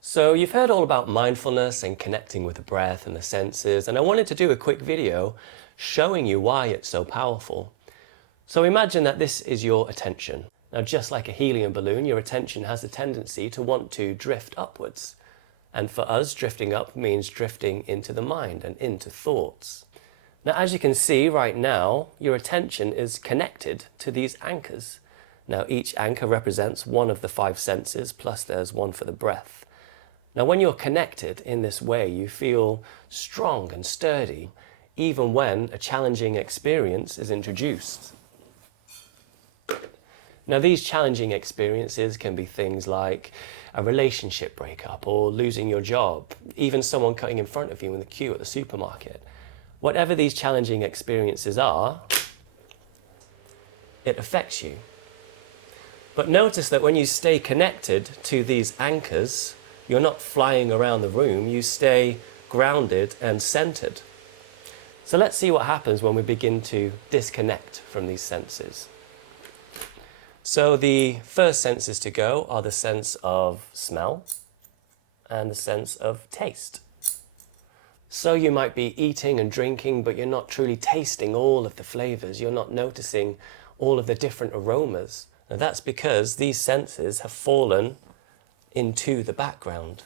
So you've heard all about mindfulness and connecting with the breath and the senses, and I wanted to do a quick video showing you why it's so powerful. So imagine that this is your attention. Now, just like a helium balloon, your attention has a tendency to want to drift upwards. And for us, drifting up means drifting into the mind and into thoughts. Now, as you can see right now, your attention is connected to these anchors. Now, each anchor represents one of the five senses, plus there's one for the breath. Now, when you're connected in this way, you feel strong and sturdy, even when a challenging experience is introduced. Now, these challenging experiences can be things like a relationship breakup or losing your job, even someone cutting in front of you in the queue at the supermarket. Whatever these challenging experiences are, it affects you. But notice that when you stay connected to these anchors, you're not flying around the room, you stay grounded and centered. So let's see what happens when we begin to disconnect from these senses. So the first senses to go are the sense of smell and the sense of taste. So you might be eating and drinking, but you're not truly tasting all of the flavors. You're not noticing all of the different aromas. Now that's because these senses have fallen into the background.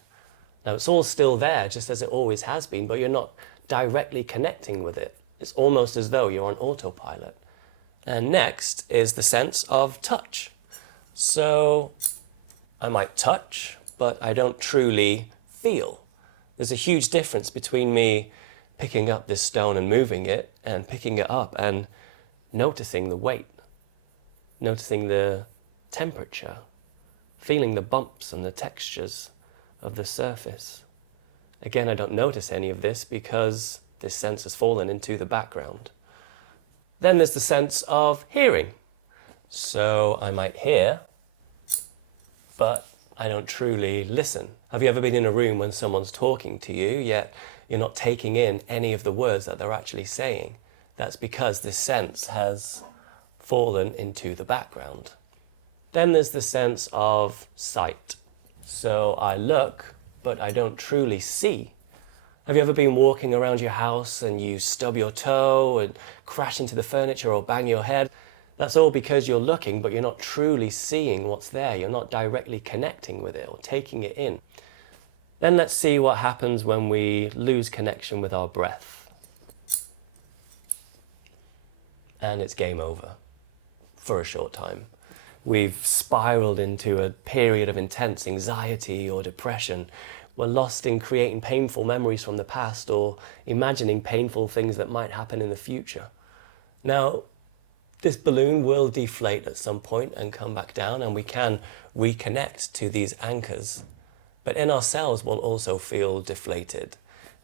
Now it's all still there, just as it always has been, but you're not directly connecting with it. It's almost as though you're on autopilot. And next is the sense of touch. So I might touch, but I don't truly feel. There's a huge difference between me picking up this stone and moving it and picking it up and noticing the weight, noticing the temperature, feeling the bumps and the textures of the surface. Again, I don't notice any of this because this sense has fallen into the background. Then there's the sense of hearing. So I might hear, but I don't truly listen. Have you ever been in a room when someone's talking to you, yet you're not taking in any of the words that they're actually saying? That's because this sense has fallen into the background. Then there's the sense of sight. So I look, but I don't truly see. Have you ever been walking around your house and you stub your toe and crash into the furniture or bang your head? That's all because you're looking, but you're not truly seeing what's there. You're not directly connecting with it or taking it in. Then let's see what happens when we lose connection with our breath. And it's game over for a short time. We've spiraled into a period of intense anxiety or depression. We're lost in creating painful memories from the past or imagining painful things that might happen in the future. Now, this balloon will deflate at some point and come back down, and we can reconnect to these anchors. But in ourselves, we'll also feel deflated.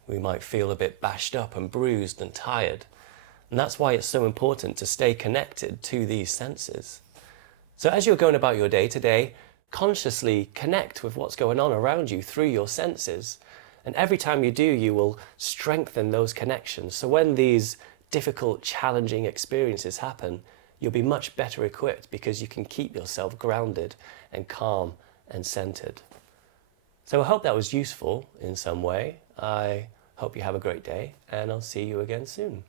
We might feel a bit bashed up and bruised and tired. And that's why it's so important to stay connected to these senses. So as you're going about your day today, consciously connect with what's going on around you through your senses. And every time you do, you will strengthen those connections. So when these difficult, challenging experiences happen, you'll be much better equipped because you can keep yourself grounded and calm and centered. So I hope that was useful in some way. I hope you have a great day, and I'll see you again soon.